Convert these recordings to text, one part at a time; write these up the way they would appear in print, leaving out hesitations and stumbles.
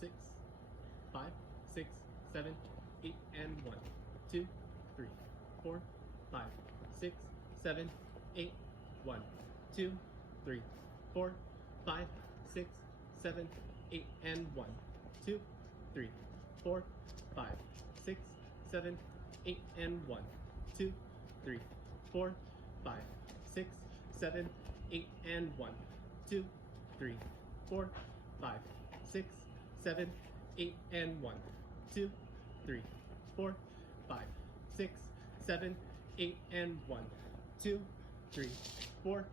6, 5, 6, 7, 8, and 1, 2, 3, 4, 5, 6, 7, 8, 1, 2, 3, 4, 5, 6, 7, 8, and 1, 2, 3, 4, 5, 6, 7, 8, and 1, 2, 3, 4, 5, 6, 7, 8, and 1, 2, 3, 4, 5, 6, 7, 8, and 1, 2, 3, 4, 5, 6, 7, 8, and 1, 2, 3, 4,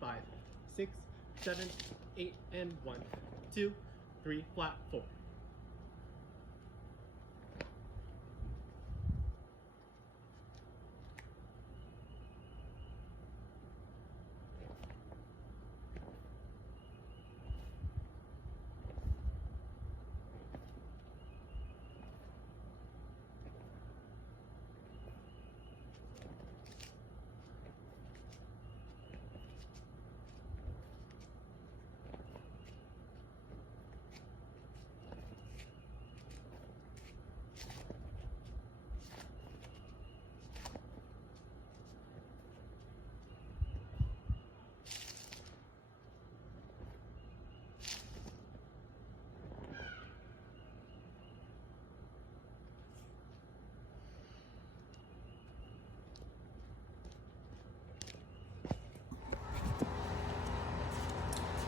5, 6, 7, 8, and 1, 2, 3, flat 4.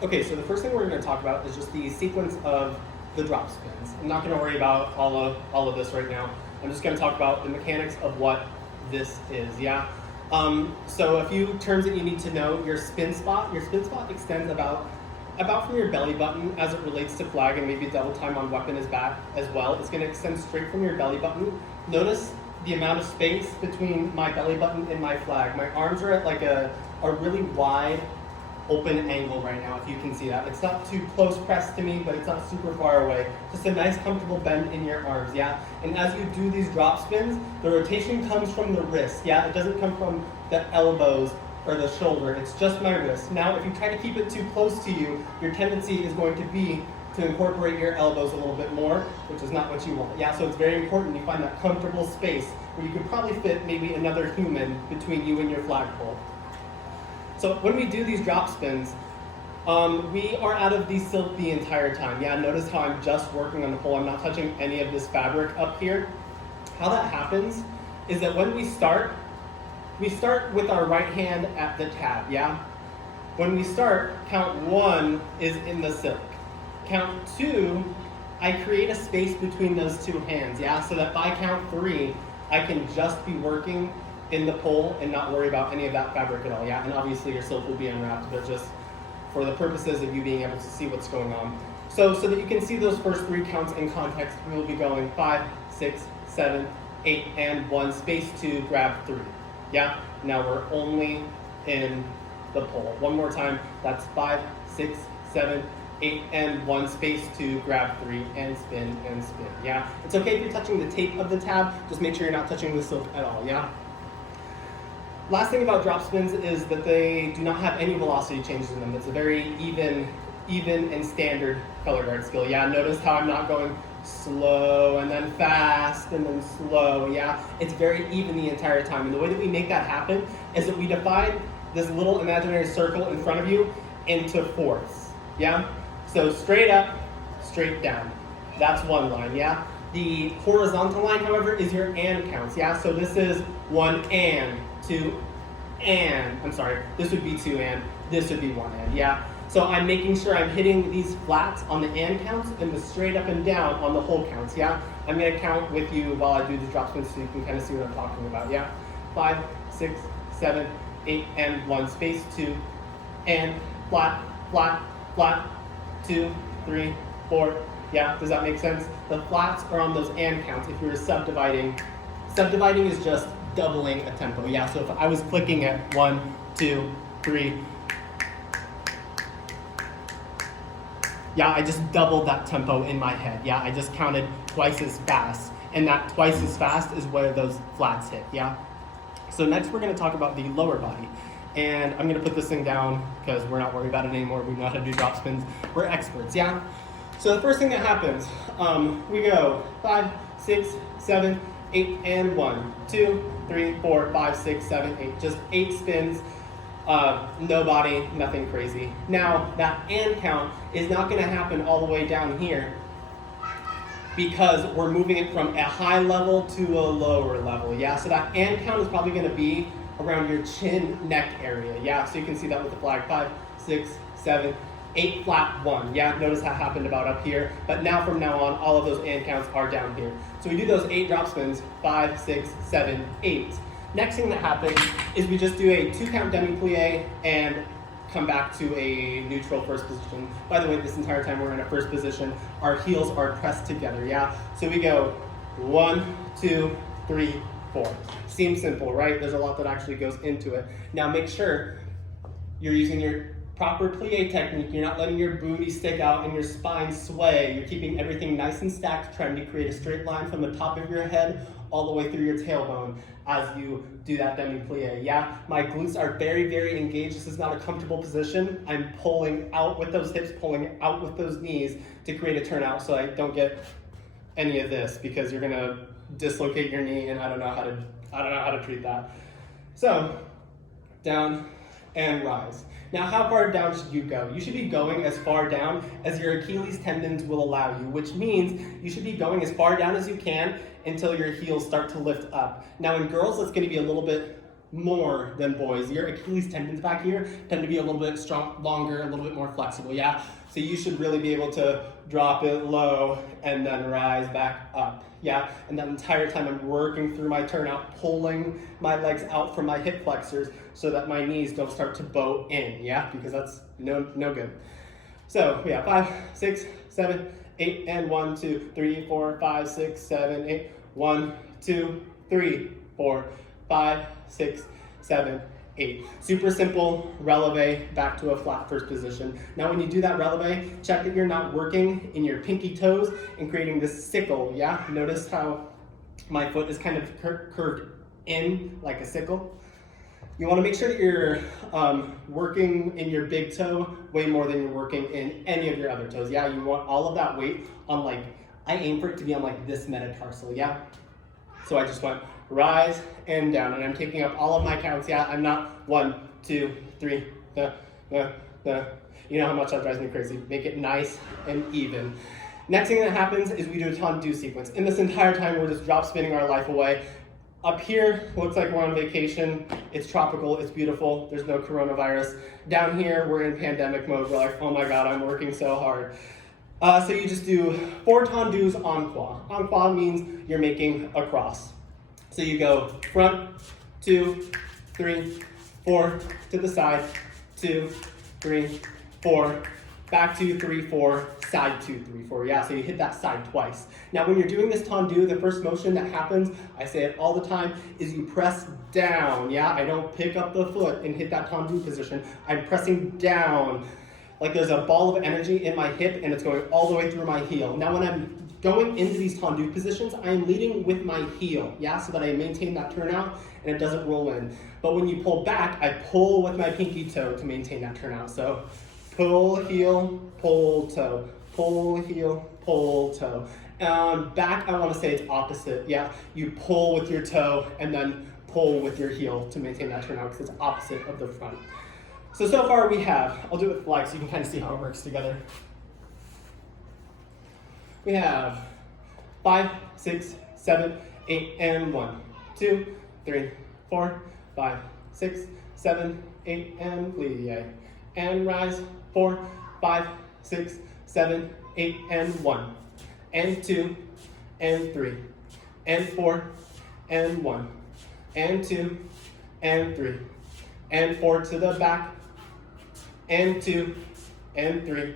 Okay, so the first thing we're going to talk about is just the sequence of the drop spins. I'm not going to worry about all of this right now. I'm just going to talk about the mechanics of what this is, yeah? So a few terms that you need to know. Your spin spot extends about from your belly button as it relates to flag, and maybe double time on weapon is back as well. It's going to extend straight from your belly button. Notice the amount of space between my belly button and my flag. My arms are at like a really wide open angle right now, if you can see that. It's not too close pressed to me, but it's not super far away. Just a nice comfortable bend in your arms, yeah? And as you do these drop spins, the rotation comes from the wrist, yeah? It doesn't come from the elbows or the shoulder, it's just my wrist. Now, if you try to keep it too close to you, your tendency is going to be to incorporate your elbows a little bit more, which is not what you want, yeah? So it's very important you find that comfortable space where you could probably fit maybe another human between you and your flagpole. So when we do these drop spins, we are out of the silk the entire time. Yeah, notice how I'm just working on the pole. I'm not touching any of this fabric up here. How that happens is that when we start with our right hand at the tab, yeah? When we start, count 1 is in the silk. Count 2, I create a space between those two hands, yeah? So that by count 3, I can just be working in the pole and not worry about any of that fabric at all, yeah? And obviously your silk will be unwrapped, but just for the purposes of you being able to see what's going on. So that you can see those first 3 counts in context, we will be going 5, 6, 7, 8, and 1, space 2, grab 3, yeah? Now we're only in the pole. One more time, that's 5, 6, 7, 8, and 1, space 2, grab 3, and spin, yeah? It's okay if you're touching the tape of the tab, just make sure you're not touching the silk at all, yeah? Last thing about drop spins is that they do not have any velocity changes in them. It's a very even and standard color guard skill. Yeah, notice how I'm not going slow and then fast and then slow, yeah? It's very even the entire time. And the way that we make that happen is that we divide this little imaginary circle in front of you into fourths, yeah? So straight up, straight down. That's one line, yeah? The horizontal line, however, is your and counts, yeah? So this is 1 and, 2 and, I'm sorry, this would be 2 and, this would be 1 and, yeah? So I'm making sure I'm hitting these flats on the and counts and the straight up and down on the whole counts, yeah? I'm gonna count with you while I do the drop spins so you can kind of see what I'm talking about, yeah? 5, 6, 7, 8, and 1, space 2, and flat, flat, flat, 2, 3, 4, yeah? Does that make sense? The flats are on those and counts. If you were subdividing is just doubling a tempo, yeah? So if I was clicking at 1, 2, 3, yeah, I just doubled that tempo in my head, yeah? I just counted twice as fast, and that twice as fast is where those flats hit, yeah? So next we're gonna talk about the lower body, and I'm gonna put this thing down because we're not worried about it anymore. We know how to do drop spins. We're experts, yeah? So the first thing that happens, we go 5, 6, 7, 8, and 1, 2, 3, 4, 5, 6, 7, 8. Just 8 spins. No body, nothing crazy. Now, that and count is not going to happen all the way down here because we're moving it from a high level to a lower level, yeah? So that and count is probably going to be around your chin, neck area, yeah? So you can see that with the flag, 5, 6, 7, 8, flat, 1, yeah? Notice that happened about up here, but now from now on, all of those and counts are down here. So we do those 8 drop spins, 5, 6, 7, 8. Next thing that happens is we just do a 2 count demi-plie and come back to a neutral first position. By the way, this entire time we're in a first position, our heels are pressed together, yeah? So we go 1, 2, 3, 4. Seems simple, right? There's a lot that actually goes into it. Now make sure you're using your proper plie technique. You're not letting your booty stick out and your spine sway. You're keeping everything nice and stacked, trying to create a straight line from the top of your head all the way through your tailbone as you do that demi-plie, yeah? My glutes are very, very engaged. This is not a comfortable position. I'm pulling out with those hips, pulling out with those knees to create a turnout so I don't get any of this because you're gonna dislocate your knee and I don't know how to treat that. So, down and rise. Now, how far down should you go? You should be going as far down as your Achilles tendons will allow you, which means you should be going as far down as you can until your heels start to lift up. Now, in girls, it's going to be a little bit more than boys. Your Achilles tendons back here tend to be a little bit longer, a little bit more flexible, yeah? So you should really be able to drop it low and then rise back up, yeah? And that entire time I'm working through my turnout, pulling my legs out from my hip flexors so that my knees don't start to bow in, yeah? Because that's no good. So we have 5, 6, 7, 8, and 1, 2, 3, 4, 5, 6, 7, 8. 1, 2, 3, 4, 5, 6, 7, 8. Super simple releve back to a flat first position. Now when you do that releve, check that you're not working in your pinky toes and creating this sickle, yeah? Notice how my foot is kind of curved in like a sickle. You want to make sure that you're working in your big toe way more than you're working in any of your other toes. Yeah, you want all of that weight on like, I aim for it to be on like this metatarsal, yeah? So I just went rise and down, and I'm taking up all of my counts, yeah? I'm not 1, 2, 3, You know how much that drives me crazy. Make it nice and even. Next thing that happens is we do a ton-do sequence. In this entire time, we're just drop spinning our life away. Up here, looks like we're on vacation. It's tropical, it's beautiful, there's no coronavirus. Down here, we're in pandemic mode. We're like, oh my God, I'm working so hard. So you just do 4 tendus en croix. En croix means you're making a cross. So you go front, 2, 3, 4, to the side, 2, 3, 4, back 2, 3, 4, side 2, 3, 4. Yeah, so you hit that side twice. Now when you're doing this tendu, the first motion that happens, I say it all the time, is you press down. Yeah, I don't pick up the foot and hit that tendu position. I'm pressing down. Like there's a ball of energy in my hip and it's going all the way through my heel. Now when I'm going into these tendu positions, I am leading with my heel, yeah, so that I maintain that turnout and it doesn't roll in. But when you pull back, I pull with my pinky toe to maintain that turnout. So pull, heel, pull, toe, pull, heel, pull, toe. Back, I want to say it's opposite, yeah. You pull with your toe and then pull with your heel to maintain that turnout because it's opposite of the front. So far we have, I'll do it with flag so you can kind of see how it works together. We have 5, 6, 7, 8, and 1, 2, 3, 4, 5, 6, 7, 8, and plie. And rise, 4, 5, 6, 7, 8, and 1, and 2, and 3, and 4, and 1, and 2, and 3, and 4 to the back, and 2, and 3,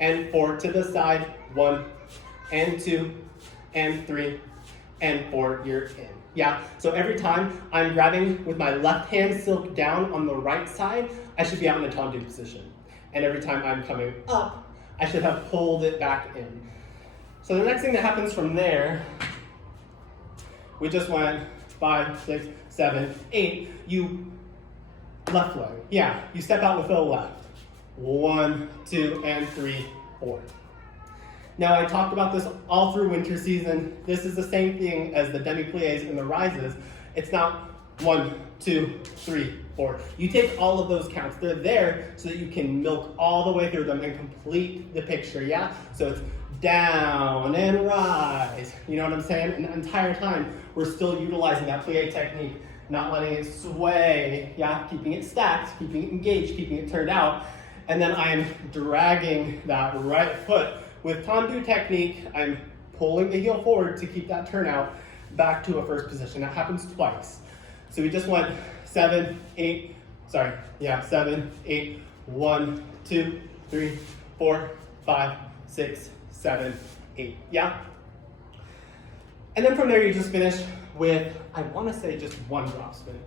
and 4 to the side, 1, and 2, and 3, and 4, you're in. Yeah, so every time I'm grabbing with my left hand silk down on the right side, I should be out in a tendu position. And every time I'm coming up, I should have pulled it back in. So the next thing that happens from there, we just went 5, 6, 7, 8. You left leg. Yeah, you step out with the left. 1, 2, and 3, 4. Now I talked about this all through winter season. This is the same thing as the demi-plies and the rises. It's not 1, 2, 3, 4. You take all of those counts. They're there so that you can milk all the way through them and complete the picture, yeah? So it's down and rise. You know what I'm saying? And the entire time, we're still utilizing that plie technique, not letting it sway, yeah? Keeping it stacked, keeping it engaged, keeping it turned out. And then I'm dragging that right foot. With tendu technique, I'm pulling the heel forward to keep that turnout back to a first position. That happens twice. So we just went 7, 8, 1, 2, 3, 4, 5, 6, 7, 8, yeah? And then from there you just finish with, I wanna say just one drop spin.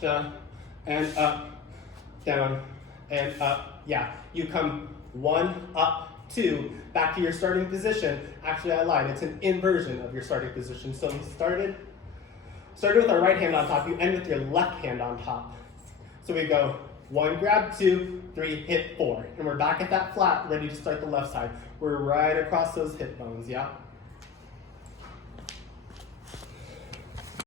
Down and up, down and up, yeah. You come 1, up, 2, back to your starting position. Actually, I lied, it's an inversion of your starting position. So we started with our right hand on top, you end with your left hand on top. So we go 1, grab, 2, 3, hit 4. And we're back at that flat, ready to start the left side. We're right across those hip bones, yeah?